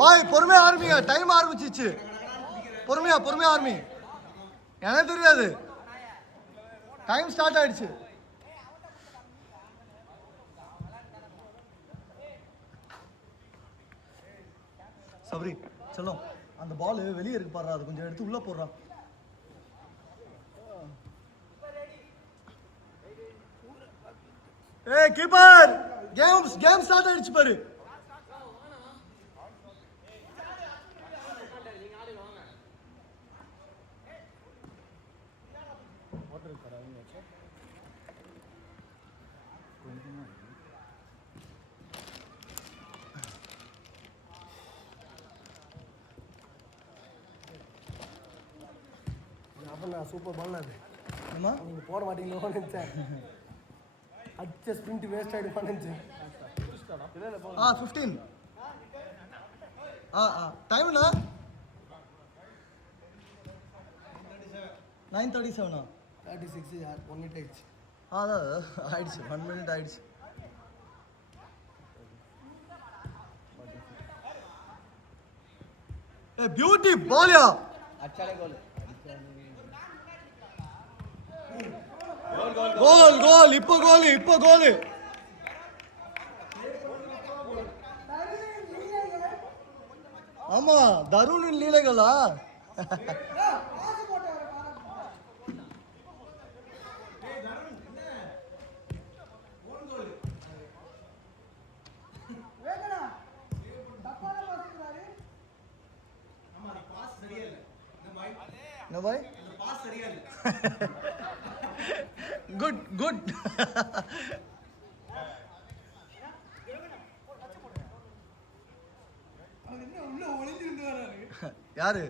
பாய் பொறுமையா ஆரம்பிங்க, டைம் ஆரம்பிச்சிச்சு. பொறுமையா ஆரம்பி. எனக்கு தெரியாது, டைம் ஸ்டார்ட் ஆயிடுச்சு. சபரி சொல்லும், அந்த பால் வெளியே இருக்கு பாரு, அது கொஞ்சம் எடுத்து உள்ள போடுறான். ஏய் கீப்பர், கேம் ஸ்டார்ட் ஆயிடுச்சு பாரு. சூப்பர் பால் அது. ஆமா நீங்க போட மாட்டீங்களோ நினைச்சேன். அச்ச ஸ்பிரிண்ட் வேஸ்ட் ஆயிடுமா நினைச்சேன். 15 டைம்னா 9:37 36 यार 1 minute ஆயிடுச்சு. அதான் ஆயிடுச்சு, 1 minute ஆயிடுச்சு. ஏ பியூட்டி பால்யா, அச்சாலே கோல். கோல் இப்போ கோல். ஆமா தருணின் லீலைகளா? என்ன பாய்? குட் யாரு?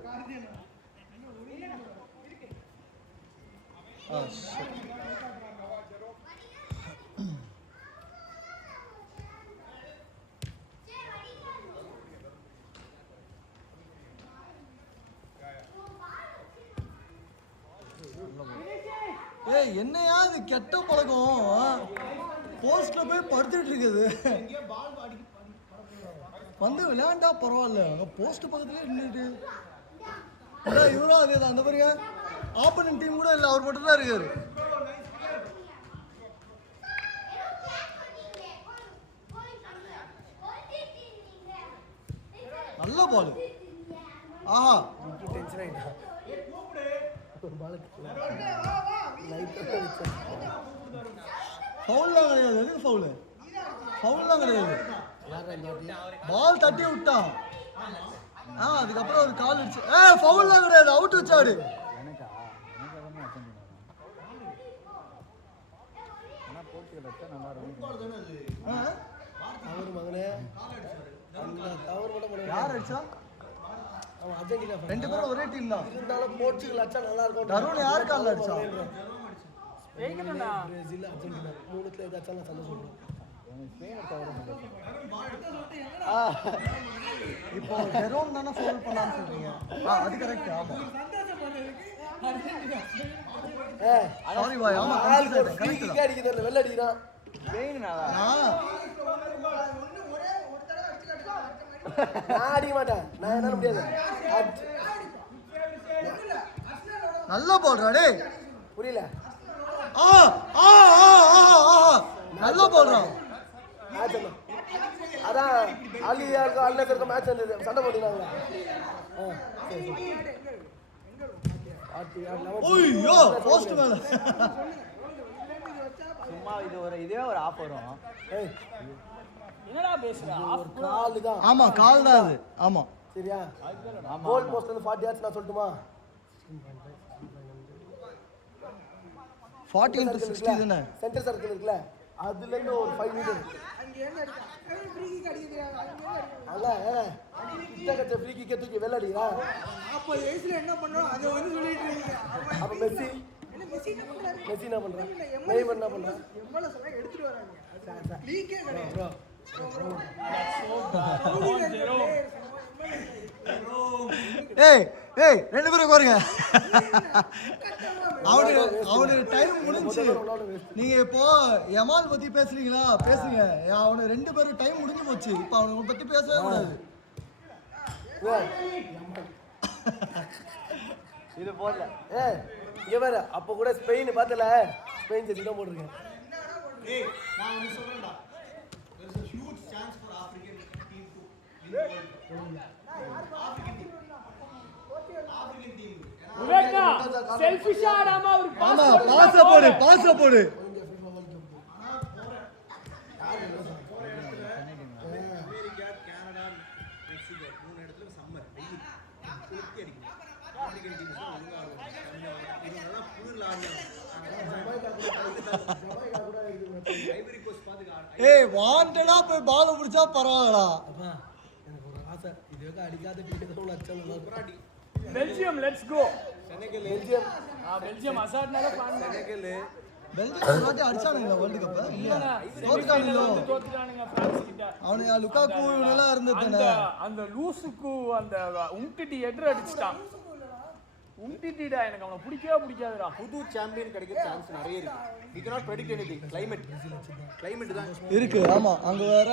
ஏய் என்னையா இது கெட்ட பழக்கம், போஸ்ட்ல போய் படுத்துட்டு இருக்குது. வந்து விளையாண்டா பரவாயில்ல, அங்கே போஸ்ட் பக்கத்துலேயே நின்றுட்டு இவரும் அதே தான். அந்த பாருங்க, ஆப்போனன்ட் டீம் கூட இல்லை, அவர் மட்டும் தான் இருக்காரு. நல்ல பால். ஆஹா டென்ஷன் ஆயிட்டா. ஃபவுல்லாம் கிடையாது. எதுக்கு ஃபவுல்லாம் கிடையாது. பால் தட்டி விட்டான். அதுக்கப்புறம் ஒரு கால் அடிச்சு. ஃபவுல்லாம் கிடையாது, அவுட் வச்சாடு. யார் அடிச்சா? ரெண்டு பேரும் ஒரே டீம் தான். இருந்தாலும் போர்ச்சுகல் அடிச்சா நல்லா இருக்கும். தருண் யார் கால்ல அடிச்சா? பிரேசில் அர்ஜென்டினா மூணுத்துல ஏதாச்சும் சந்தோஷம். இப்போ ஜெரோம் தானே ஃபவுல் பண்ணான்னு சொல்றீங்க? அது கரெக்ட். ஆமா சாரி பாய். ஆமா கரெக்ட் தான். அடிக்குது, வெள்ள அடிக்கிறான். நான் அடிக்க மாட்டேன், நான் என்ன முடியாது. நல்ல போடுறா டேய். புரியல. நல்ல போடுறான். அதான் அலியாருக்கு அல்லக்கு மேட்ச் இருந்தது, சண்டை போட்டுனாங்க. ஐயோ போஸ்ட் மேல சும்மா இதுவே ஒரு ஆஃப் வரும். என்னடா பேசுற? ஒரு கால் தான். ஆமா கால் தான் அது. ஆமா சரியா? கோல் போஸ்ட் வந்து 40 yards நான் சொல்லட்டுமா? 40 into 60 தானே சென்டர் சர்க்கிள் இருக்குல, அதுல இருந்து ஒரு 5 மீட்டர். அங்க என்ன ஃப்ரீ கிக் அடிக்குது. அல்ல கிட்ட ஃப்ரீ கிக் தூக்கி வெள்ள அடிக்குறா. அப்ப ஏஸ்ல என்ன பண்றோம் அத வந்து சொல்லிட்டு இருக்கீங்க. அப்ப மெஸ்ஸி என்ன பண்றான்? நெய்மர் என்ன பண்றான்? எம்எல்ஏ சொல்ல எடுத்துட்டு வராங்க. லீக்கே கிடையாது. ஏய் ரெண்டு பேரும் பாருங்க. அவனுக்கு டைம் முடிஞ்சு. நீங்க இப்போ யமால் பத்தி பேசுறீங்களா? பேசுங்க. அவனு ரெண்டு பேரும் டைம் முடிஞ்சு போச்சு. இப்போ அவனை பத்தி பேசவே கூடாது. இது போடல. இங்க பாரு அப்ப கூட ஸ்பெயின் பார்த்தல ஸ்பெயின் ஜெர்சி தான் போட்டுருக்கேன். நான் ஒன்னு சொல்றேன்டா. there is a huge chance for African team to win world. African team. விவேக்னா செல்ஃபிஷா ஆடாம ஒரு ஆமா பாஸ் போடு. அமெரிக்கா, கனடா, மெக்சிகோ மூணு இடத்துல சம்மர் வெயில் குளிர்ச்சி அடிக்கும். ஆப்பிரிக்கன் டீம்ஸ் தான் ஒழுங்கா இதுதான் குளிர்ல ஐவரி கோஸ்ட் பாத்துக்க. ஏய் வாண்டடா போய் பால் பிடிச்சா பரவாயில்லடா. அப்பா எனக்கு ஒரு ஆசை இதுவரை அடிக்காத டீம் தான் அச்சம் புராடி Belgium let's go. Senegal Belgium அசாட்னால பிளான் செனகல் பெல்ஜியம் ஒரு வாட்டி அடிச்சானுங்க வேர்ல்ட் கப் இல்ல தோத்துட்டானுங்க. தோத்துட்டானுங்க பிரான்ஸ் கிட்ட. அவனுங்க லுகாக்கு இவனெல்லாம் இருந்துட்டேனே. அந்த லூசுக்கு அந்த உம்டிடி எட்ரு அடிச்சிட்டான். உம்டிடிடா எனக்கு அவனை பிடிக்கவே பிடிக்காதுடா. புது சாம்பியன் கிடைக்க சான்ஸ் நிறைய இருக்கு. we cannot predict anything. climate தான் இருக்கு. ஆமா அங்க வேற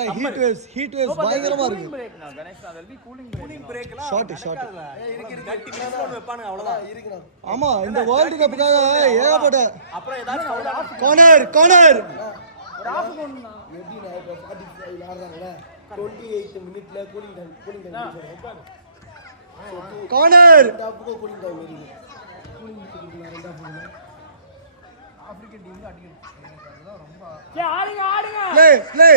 ஹீட் வேவ்ஸ் பயங்கரமா இருக்கு. பிரேக் நான் கணேஷ் நான் வெல்வி கூலிங் பிரேக்லாம் ஷார்ட் இருக்கு 30 மினிட்ஸ் ஒன்னு வைப்பானுங்க அவ்வளவுதான் இருக்கிறான். ஆமா இந்த வேர்ல்ட் கப்புக்காக ஏகப்பட்ட அப்புறம் ஏதாச்சும் கார்னர் ஒரு ஆஃப் கொண்டா. எப்படி நான் இப்போ 45 ஆடுறாங்கல்ல 28 மினிட்ல கூலிங் டைம் கார்னர் டாப்புக்கு கூலிங் டைம் இருக்கு. கூலிங் ரெண்டா போகுது. ஆப்பிரிக்கன் டீம் அடிக்கணும். அதுதான் ரொம்ப ஆடுங்க ப்ளே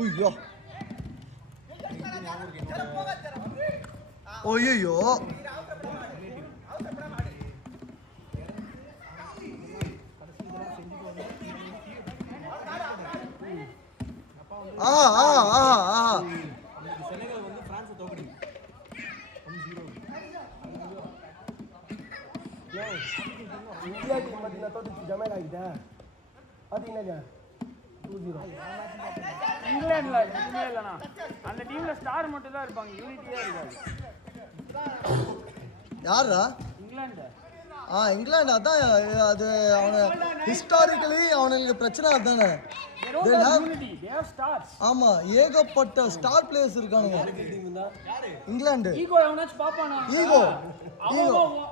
உய்யோ ஓய்யோ செனகல் வந்து பிரான்ஸ் தோக்கடிக்கும். 1-0 இந்தியா டீம் பார்த்தீங்கன்னா தோத்துச்சு ஜமைக்கா கிட்ட பார்த்தீங்களா 2-0. இங்கிலாந்துல எதுவுமே இல்லைண்ணா. அந்த டீம்ல ஸ்டார் மட்டும் தான் இருப்பாங்க. யூனிட்டியே இருக்காது. யாரா இங்கிலாந்து இங்கிலாந்து அதான் அது அவன ஹிஸ்டாரிக்கலி அவனுக்கு பிரச்சனை அதானே. Unity they have stars. ஆமா ஏகப்பட்ட ஸ்டார் பிளேயர்ஸ் இருக்கானுங்க இங்கிலாந்து. ஈகோ எவனாச்சும் பாப்பானா? ஈகோ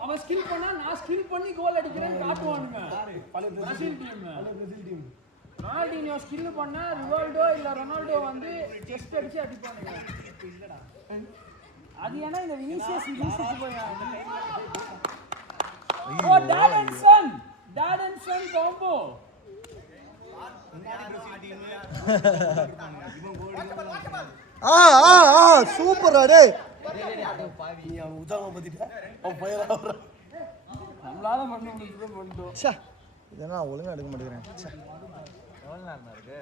அவன் ஸ்கில் பண்ணா நான் ஸ்கில் பண்ணி கோல் அடிக்கிறேன்னு காட்டுவானுங்க. பிரேசில் டீம் ரொனால்டினோ ஸ்கில் பண்ணா ரிவால்டோ இல்ல ரொனால்டோ வந்து செஸ்ட் அடிச்சு அடிப்பானுங்க. அது ஏன்னா இந்த வினிசியஸ் லூசுக்கு போய் oh dad and son combo. Super டேய். நீ அவன் உதாரண பத்திட்ட அவன் பயரா வர்றான். நம்மளால பண்ண முடிஞ்சது பண்ணிட்டோம். ச்சே இதெல்லாம் ஒழுங்கா எடுக்க மாட்டேங்கிறேன். ச்சே எவ்வளவு நேரம் இருக்கு?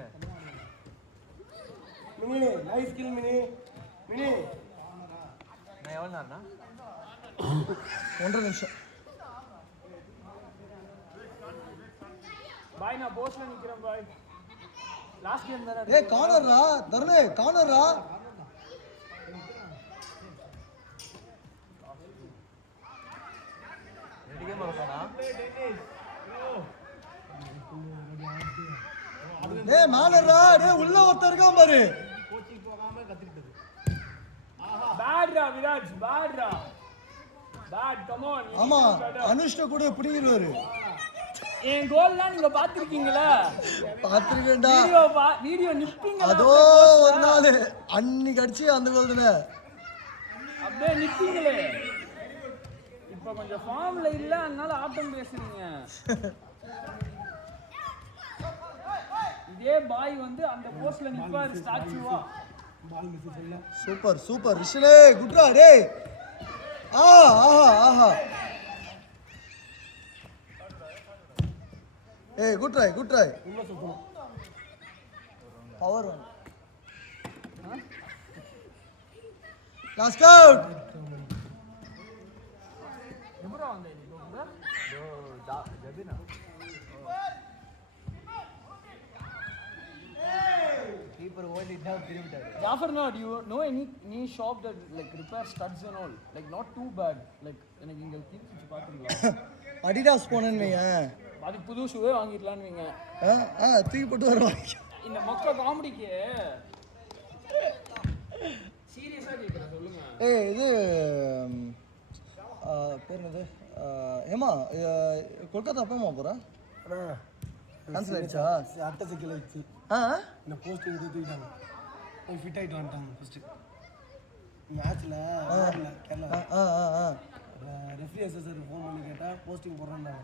மினி நைஸ் கில் மினி நான் எவ்வளவு நேரம்னா 1.5 நிமிஷம். பாய் நான் போஸ்ட்ல நிக்கிறேன் பாய். லாஸ்ட் கேம் தானே. ஏய் கார்னர்ரா தர்லே கார்னர்ரா. ரெண்டு கேம் வரணும்னா ஏய் மேலர்ரா டேய் உள்ள ஒருத்தர் இருக்கான் பாரு. கோச்சிங் போகாம கத்துக்கிட்டது. பேட்ரா விராஜ் பேட்ரா பேட் கம் ஆன். ஆமா அனுஷ்ட கூட பிடிக்குறாரு. என் கோல்லாம் நீங்க பாத்துக்கிட்டீங்களா? பாத்துக்கிட்டேன்டா. வீடியோ நிப்பீங்க. அதோ ஒரு நாள் அன்னைக்கு அடிச்சு அந்த கோல் தானே. அப்படியே நிப்பீங்களே. இப்ப கொஞ்சம் ஃபார்ம்ல இல்ல அதனால ஆட்டம் பேசுறீங்க. இதே பாய் வந்து அந்த போஸ்ட்ல நிப்பாரு ஸ்டாச்சுவா. சூப்பர் ரிஷலே குட்ரா டேய். ஆஹா ஏய் குட் ட்ரை இன்னும் சுத்தணும். Power one last out. எவ்வளோ வந்த இது Jabina keeper ஓடிட்டா திரும்பிட்டாரு. Jafar, no, do you know any shop that like repair studs and all? Like not too bad. Like எனக்கு இங்க things பாத்தீங்களா? அடிடாஸ் போனேன்னு அதுக்கு புது ஷூவே வாங்கிடலான்னு வைங்க. தூக்கி போட்டு வருவாங்க. இந்த மொக்க காமெடிக்கு சீரியஸா கேக்குறேன் சொல்லுங்க. இது பேர் என்னது ஏமா கொல்கத்தா அப்பமா போற கேன்சல் ஆயிடுச்சா? அட்டை சிக்கல் ஆயிடுச்சு. இந்த போஸ்ட் இது தூக்கிட்டாங்க. ஃபிட் ஆயிட்டு வந்துட்டாங்க ஃபர்ஸ்ட் மேட்ச்ல கேரளா. ரெஃப்ரி அசஸர் ஃபோன் பண்ணி கேட்டா போஸ்டிங் போடுறேன்னாங்க.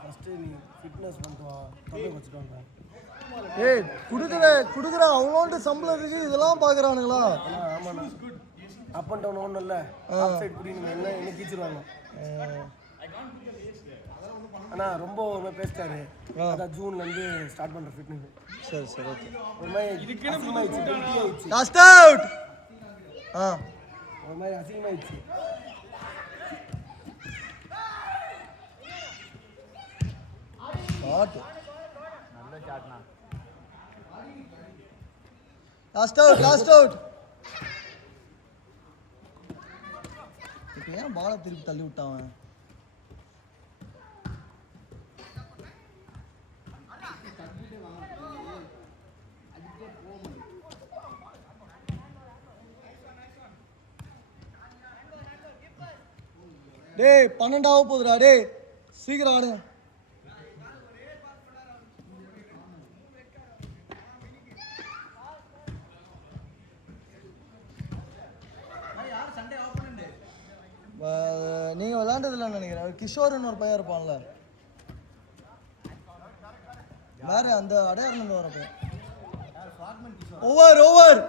ஃபர்ஸ்ட் நீ ஃபிட்னஸ் பண்ணிட்டு வா தொகை வச்சுட்டு வந்தேன். ஏய் குடுக்குற அவ்வளோண்டு சம்பளத்துக்கு இதெல்லாம் பார்க்குறானுங்களா? ஆமாண்ணா. அப் அண்ட் டவுன் ஒன்றும் இல்லை, ஆஃப் சைட் பிடிக்கணும் என்ன கீச்சிருவாங்க. ஆனால் ரொம்ப ஒரு பேசிட்டாரு. அதான் ஜூன்லேருந்து ஸ்டார்ட் பண்ணுற ஃபிட்னஸ். சரி ஓகே. ஒரு மாதிரி அசிங்கமாயிடுச்சு. Last out. ஒரு மாதிரி அசிங்கமாயிடுச்சு. நல்ல சாட்னா. Last out. இப்போ ஏன் பாலை திருப்பி தள்ளி விட்டான்? டேய் 12 ஆக போகுதுடா. டேய் சீக்கிரம் ஆடு. நீங்க விளையாண்டதில்லைன்னு நினைக்கிறேன். கிஷோர்னு ஒரு பையன் இருப்பான்ல, வேற அந்த அடையாளம் வரப்போ ஓவர்